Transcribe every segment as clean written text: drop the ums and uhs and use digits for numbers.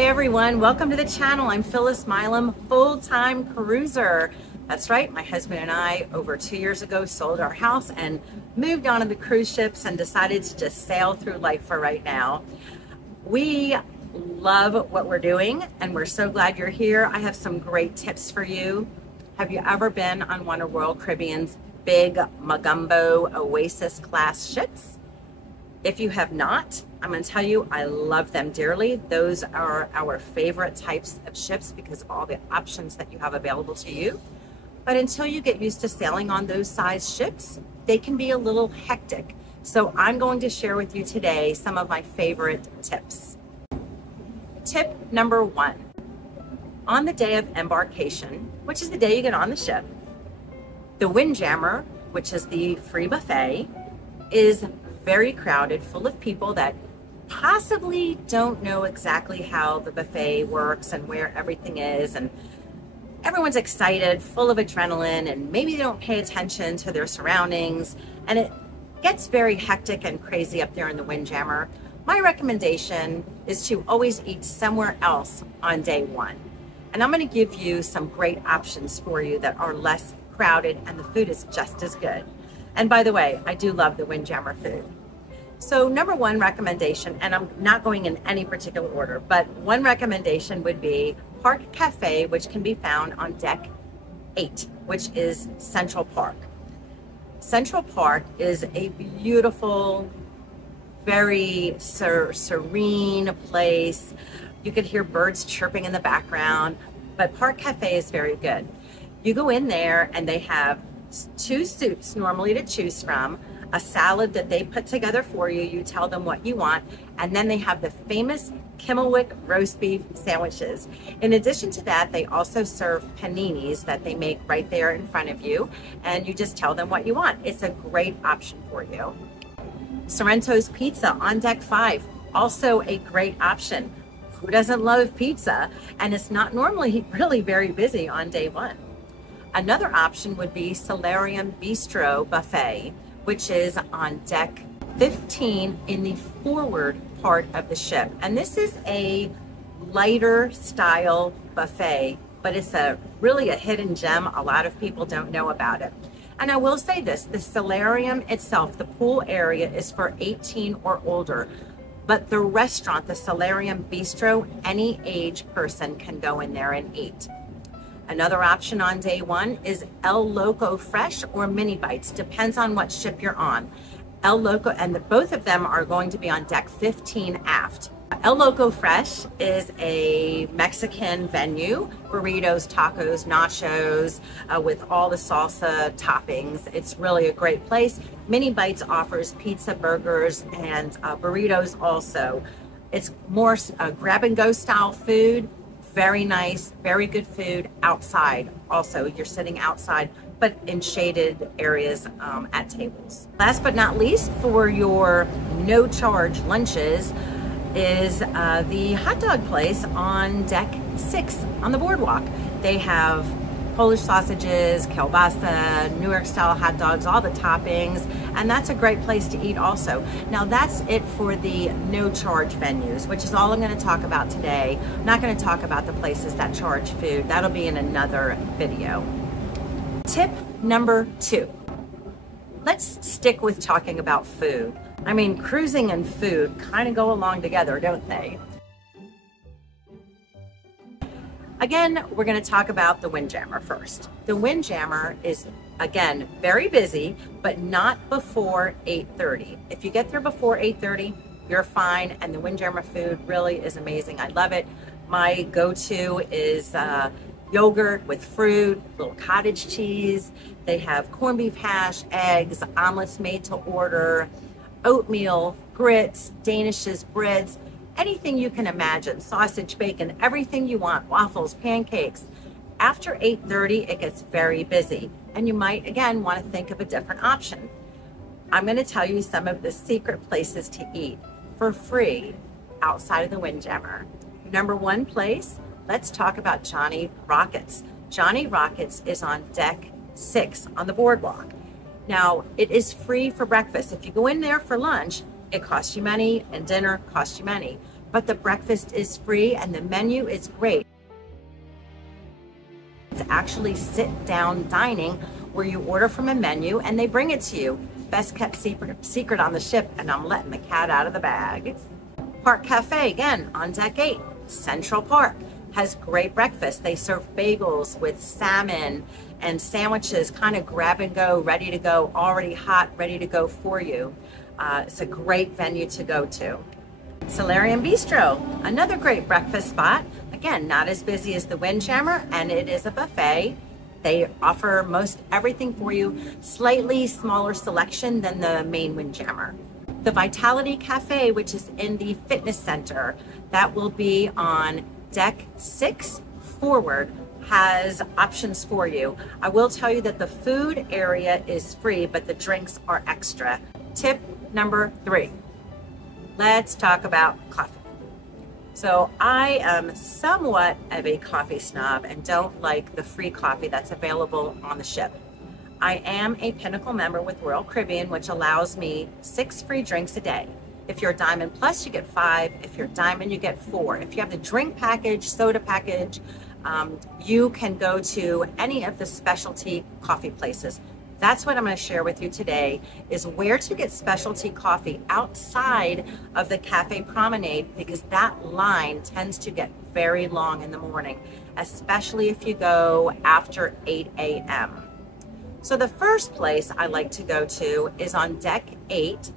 Hi everyone, welcome to the channel. I'm Phyllis Milam, full-time cruiser. That's right, my husband and I over 2 years ago sold our house and moved on to the cruise ships and decided to just sail through life for right now. We love what we're doing and we're so glad you're here. I have some great tips for you. Have you ever been on one of Royal Caribbean's big Magumbo Oasis Class ships? If you have not, I'm going to tell you, I love them dearly. Those are our favorite types of ships because of all the options that you have available to you. But until you get used to sailing on those size ships, they can be a little hectic. So I'm going to share with you today some of my favorite tips. Tip number 1. On the day of embarkation, which is the day you get on the ship, the Windjammer, which is the free buffet, is very crowded, full of people that possibly don't know exactly how the buffet works and where everything is, and everyone's excited, full of adrenaline, and maybe they don't pay attention to their surroundings, and it gets very hectic and crazy up there in the Windjammer. My recommendation is to always eat somewhere else on day 1, and I'm going to give you some great options for you that are less crowded and the food is just as good. And by the way, I do love the Windjammer food. So number 1 recommendation, and I'm not going in any particular order, but one recommendation would be Park Cafe, which can be found on deck 8, which is Central Park. Central Park is a beautiful, very serene place. You could hear birds chirping in the background, but Park Cafe is very good. You go in there and they have 2 soups normally to choose from, a salad that they put together for you. You tell them what you want, and then they have the famous Kimmelwick roast beef sandwiches. In addition to that, they also serve paninis that they make right there in front of you, and you just tell them what you want. It's a great option for you. Sorrento's Pizza on deck 5, also a great option. Who doesn't love pizza? And it's not normally really very busy on day 1. Another option would be Solarium Bistro Buffet, which is on deck 15 in the forward part of the ship. And this is a lighter style buffet, but it's really a hidden gem. A lot of people don't know about it. And I will say this, the solarium itself, the pool area, is for 18 or older. But the restaurant, the Solarium Bistro, any age person can go in there and eat. Another option on day 1 is El Loco Fresh or Mini Bites, depends on what ship you're on. El Loco, and both of them are going to be on deck 15 aft. El Loco Fresh is a Mexican venue, burritos, tacos, nachos, with all the salsa toppings. It's really a great place. Mini Bites offers pizza, burgers, and burritos also. It's more grab-and-go style food. Very nice, very good food outside. Also, you're sitting outside, but in shaded areas at tables. Last but not least, for your no-charge lunches is the hot dog place on deck 6 on the boardwalk. They have Polish sausages, kielbasa, New York style hot dogs, all the toppings, and that's a great place to eat also. Now that's it for the no charge venues, which is all I'm going to talk about today. I'm not going to talk about the places that charge food. That'll be in another video. Tip number 2. Let's stick with talking about food. I mean, cruising and food kind of go along together, don't they? Again, we're going to talk about the Windjammer first. The Windjammer is, again, very busy, but not before 8:30. If you get there before 8:30, you're fine, and the Windjammer food really is amazing. I love it. My go-to is yogurt with fruit, little cottage cheese. They have corned beef hash, eggs, omelets made to order, oatmeal, grits, danishes, breads, anything you can imagine, sausage, bacon, everything you want, waffles, pancakes. After 8:30, it gets very busy, and you might, again, want to think of a different option. I'm going to tell you some of the secret places to eat for free outside of the Windjammer. Number 1 place, let's talk about Johnny Rockets. Johnny Rockets is on deck 6 on the boardwalk. Now, it is free for breakfast. If you go in there for lunch, it costs you money, and dinner costs you money. but the breakfast is free and the menu is great. It's actually sit-down dining where you order from a menu and they bring it to you. Best kept secret on the ship, and I'm letting the cat out of the bag. Park Cafe, again, on deck 8. Central Park has great breakfast. They serve bagels with salmon and sandwiches, kind of grab and go, ready to go, already hot, ready to go for you. It's a great venue to go to. Solarium Bistro, another great breakfast spot. Again, not as busy as the Windjammer, and it is a buffet. They offer most everything for you, slightly smaller selection than the main Windjammer. The Vitality Cafe, which is in the fitness center, that will be on deck 6 forward, has options for you. I will tell you that the food area is free, but the drinks are extra. Tip number 3, let's talk about coffee. So I am somewhat of a coffee snob and don't like the free coffee that's available on the ship. I am a Pinnacle member with Royal Caribbean, which allows me 6 free drinks a day. If you're Diamond Plus, you get 5. If you're Diamond, you get 4. If you have the drink package, soda package, you can go to any of the specialty coffee places. That's what I'm going to share with you today, is where to get specialty coffee outside of the cafe promenade, because that line tends to get very long in the morning, especially if you go after 8 a.m. So the first place I like to go to is on deck 8,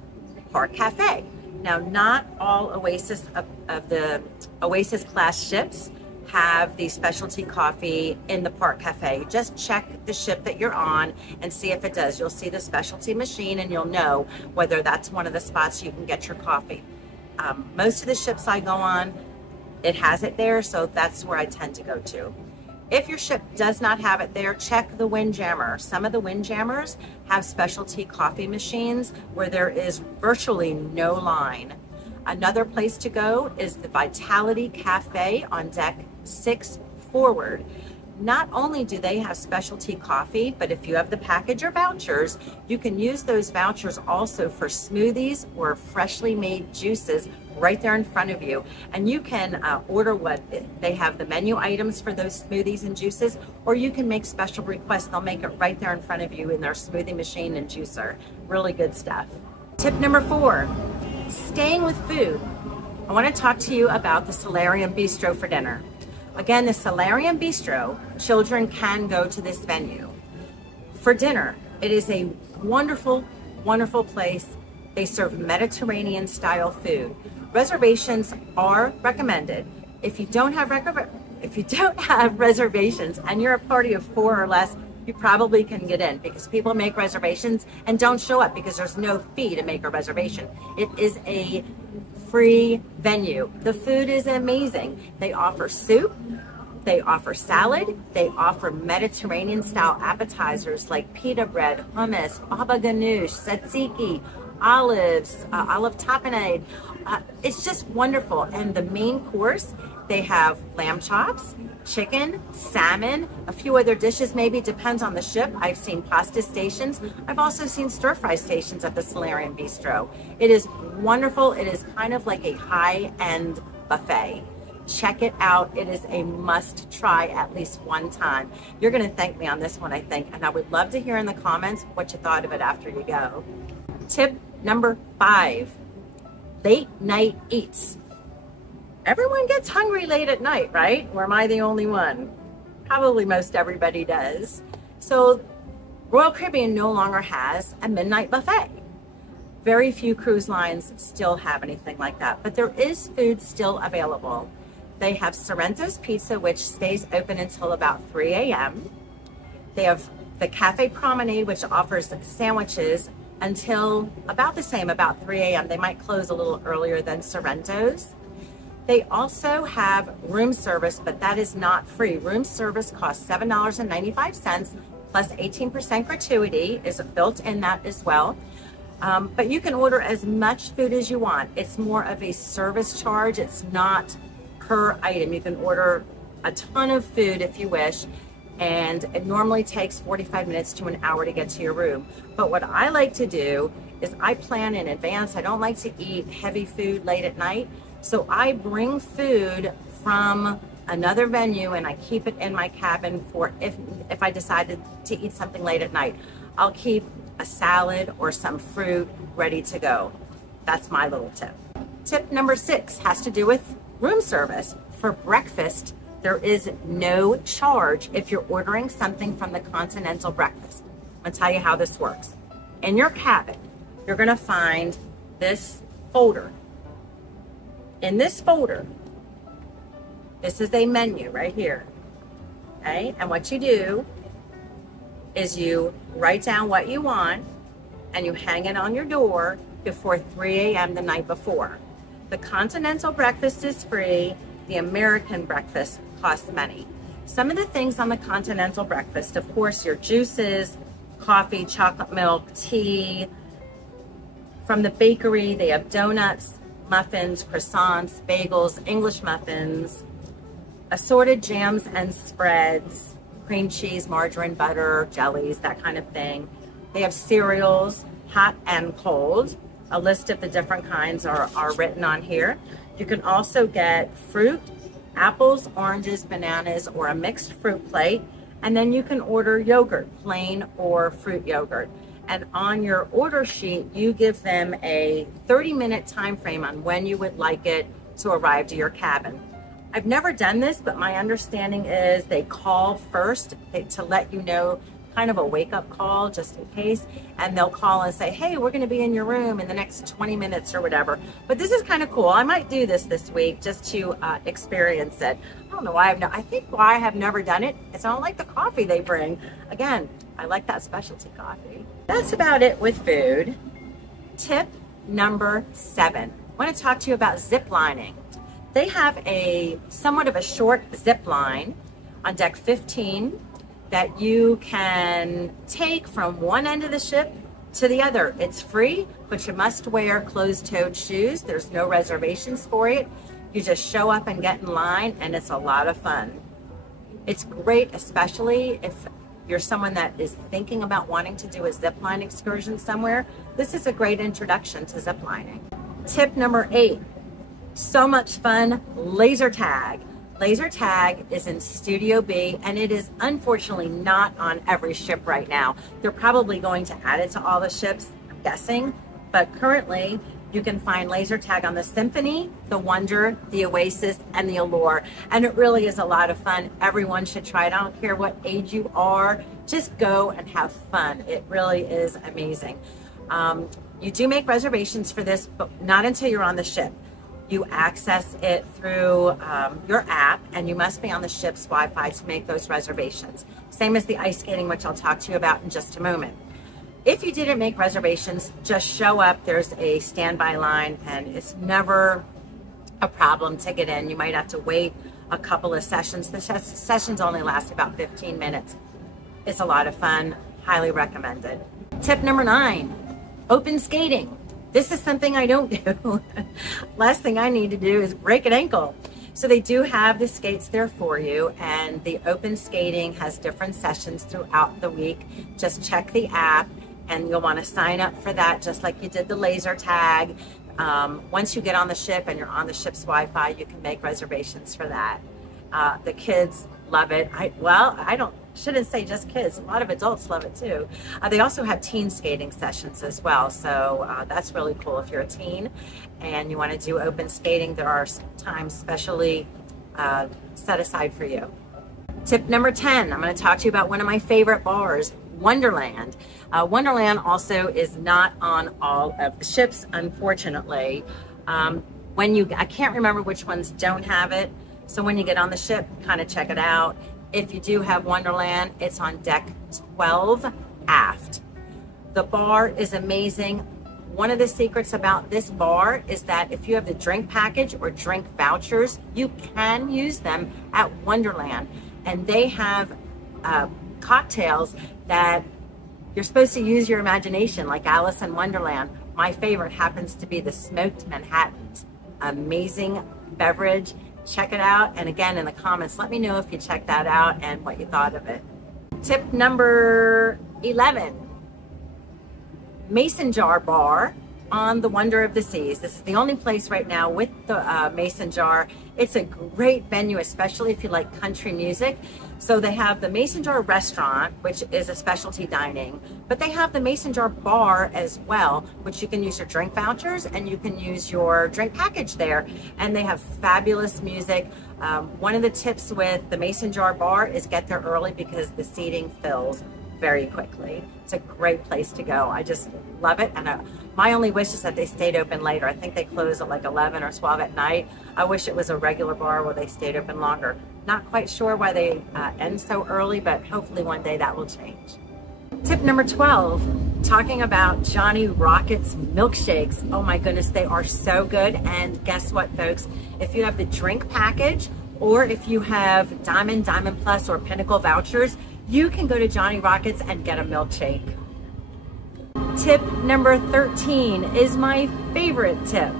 Park Cafe. Now, not all Oasis of the Oasis Class ships have the specialty coffee in the Park Cafe. Just check the ship that you're on and see if it does. You'll see the specialty machine and you'll know whether that's one of the spots you can get your coffee. Most of the ships I go on, it has it there, so that's where I tend to go to. If your ship does not have it there, check the Windjammer. Some of the Windjammers have specialty coffee machines where there is virtually no line. Another place to go is the Vitality Cafe on deck 6 forward. Not only do they have specialty coffee, but if you have the package or vouchers, you can use those vouchers also for smoothies or freshly made juices right there in front of you. And you can order what they have, the menu items for those smoothies and juices, or you can make special requests. They'll make it right there in front of you in their smoothie machine and juicer. Really good stuff. Tip number 4, staying with food. I want to talk to you about the Solarium Bistro for dinner. Again, the Solarium Bistro, children can go to this venue. For dinner, it is a wonderful, wonderful place. They serve Mediterranean style food. Reservations are recommended. If you don't have reservations and you're a party of 4 or less, you probably can get in, because people make reservations and don't show up because there's no fee to make a reservation. It is a free venue. The food is amazing. They offer soup, they offer salad, they offer Mediterranean style appetizers like pita bread, hummus, baba ganoush, tzatziki, olives, olive tapenade. It's just wonderful. And the main course, they have lamb chops, chicken, salmon, a few other dishes, maybe depends on the ship. I've seen pasta stations. I've also seen stir fry stations at the Solarium Bistro. It is wonderful. It is kind of like a high-end buffet. Check it out. It is a must try at least one time. You're going to thank me on this one, I think, and I would love to hear in the comments what you thought of it after you go. Tip number 5, late night eats. Everyone gets hungry late at night, right? Or am I the only one? Probably most everybody does. So Royal Caribbean no longer has a midnight buffet. Very few cruise lines still have anything like that, but there is food still available. They have Sorrento's Pizza, which stays open until about 3 a.m. They have the Cafe Promenade, which offers sandwiches until about the same, about 3 a.m. They might close a little earlier than Sorrento's. They also have room service, but that is not free. Room service costs $7.95 plus 18% gratuity is built in that as well. But you can order as much food as you want. It's more of a service charge. It's not per item. You can order a ton of food if you wish, and it normally takes 45 minutes to an hour to get to your room. But what I like to do is I plan in advance. I don't like to eat heavy food late at night. So I bring food from another venue and I keep it in my cabin for if I decided to eat something late at night. I'll keep a salad or some fruit ready to go. That's my little tip. Tip number 6 has to do with room service. For breakfast, there is no charge if you're ordering something from the Continental Breakfast. I'm gonna tell you how this works. In your cabin, you're gonna find this folder. In this folder, this is a menu right here, okay? And what you do is you write down what you want and you hang it on your door before 3 a.m. the night before. The Continental Breakfast is free. The American breakfast costs money. Some of the things on the Continental Breakfast, of course, your juices, coffee, chocolate milk, tea. From the bakery, they have donuts, muffins, croissants, bagels, English muffins, assorted jams and spreads, cream cheese, margarine, butter, jellies, that kind of thing. They have cereals, hot and cold. A list of the different kinds are written on here. You can also get fruit, apples, oranges, bananas, or a mixed fruit plate. And then you can order yogurt, plain or fruit yogurt. And on your order sheet, you give them a 30-minute time frame on when you would like it to arrive to your cabin. I've never done this, but my understanding is they call first to let you know, kind of a wake-up call just in case, and they'll call and say, hey, we're gonna be in your room in the next 20 minutes or whatever. But this is kind of cool. I might do this week just to experience it. I don't know why I think why I have never done it is I don't like the coffee they bring. Again, I like that specialty coffee. That's about it with food. Tip number 7. I want to talk to you about zip lining. They have a somewhat of a short zip line on deck 15 that you can take from one end of the ship to the other. It's free, but you must wear closed-toed shoes. There's no reservations for it. You just show up and get in line, and it's a lot of fun. It's great, especially if you're someone that is thinking about wanting to do a zip line excursion somewhere. This is a great introduction to zip lining. Tip number 8, so much fun, laser tag. Laser tag is in Studio B, and it is unfortunately not on every ship right now. They're probably going to add it to all the ships, I'm guessing, but currently you can find laser tag on the Symphony, the Wonder, the Oasis, and the Allure, and it really is a lot of fun. Everyone should try it. I don't care what age you are, just go and have fun. It really is amazing. You do make reservations for this, but not until you're on the ship. You access it through your app, and you must be on the ship's Wi-Fi to make those reservations. Same as the ice skating, which I'll talk to you about in just a moment. If you didn't make reservations, just show up. There's a standby line, and it's never a problem to get in. You might have to wait a couple of sessions. The sessions only last about 15 minutes. It's a lot of fun, highly recommended. Tip number 9, open skating. This is something I don't do. Last thing I need to do is break an ankle. So they do have the skates there for you, and the open skating has different sessions throughout the week. Just check the app, and you'll want to sign up for that just like you did the laser tag. Once you get on the ship and you're on the ship's Wi-Fi, you can make reservations for that. The kids love it. Shouldn't say just kids, a lot of adults love it too. They also have teen skating sessions as well, so that's really cool. If you're a teen and you want to do open skating, there are times specially set aside for you. Tip number 10, I'm going to talk to you about one of my favorite bars, Wonderland. Wonderland also is not on all of the ships, unfortunately. I can't remember which ones don't have it, so when you get on the ship, kind of check it out. If you do have Wonderland, it's on deck 12 aft. The bar is amazing. One of the secrets about this bar is that if you have the drink package or drink vouchers, you can use them at Wonderland. And they have cocktails that you're supposed to use your imagination, like Alice in Wonderland. My favorite happens to be the Smoked Manhattans. Amazing beverage. Check it out, and again, in the comments, let me know if you checked that out and what you thought of it. Tip number 11, mason jar bar on the Wonder of the Seas. This is the only place right now with the Mason Jar. It's a great venue, especially if you like country music. So they have the Mason Jar restaurant, which is a specialty dining, but they have the Mason Jar bar as well, which you can use your drink vouchers and you can use your drink package there. And they have fabulous music. One of the tips with the Mason Jar bar is get there early because the seating fills very quickly. It's a great place to go. I just love it. And my only wish is that they stayed open later. I think they close at like 11 or 12 at night. I wish it was a regular bar where they stayed open longer. Not quite sure why they end so early, but hopefully one day that will change. Tip number 12, talking about Johnny Rockets milkshakes. Oh my goodness, they are so good. And guess what, folks? If you have the drink package or if you have Diamond, Diamond Plus, or Pinnacle vouchers, you can go to Johnny Rockets and get a milkshake. Tip number 13 is my favorite tip.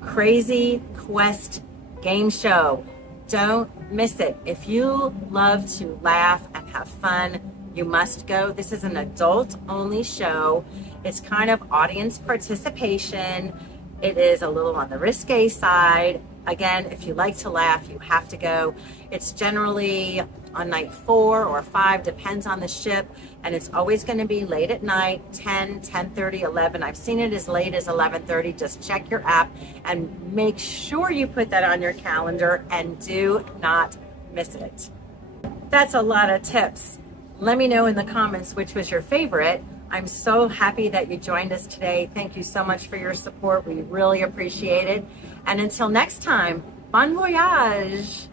Crazy Quest game show. Don't miss it. If you love to laugh and have fun, you must go. This is an adult-only show. It's kind of audience participation. It is a little on the risque side. Again, if you like to laugh, you have to go. It's generally on night 4 or 5, depends on the ship, and it's always going to be late at night, 10, 10:30, 11. I've seen it as late as 11:30. Just check your app and make sure you put that on your calendar and do not miss it. That's a lot of tips. Let me know in the comments which was your favorite. I'm so happy that you joined us today. Thank you so much for your support. We really appreciate it. And until next time, bon voyage.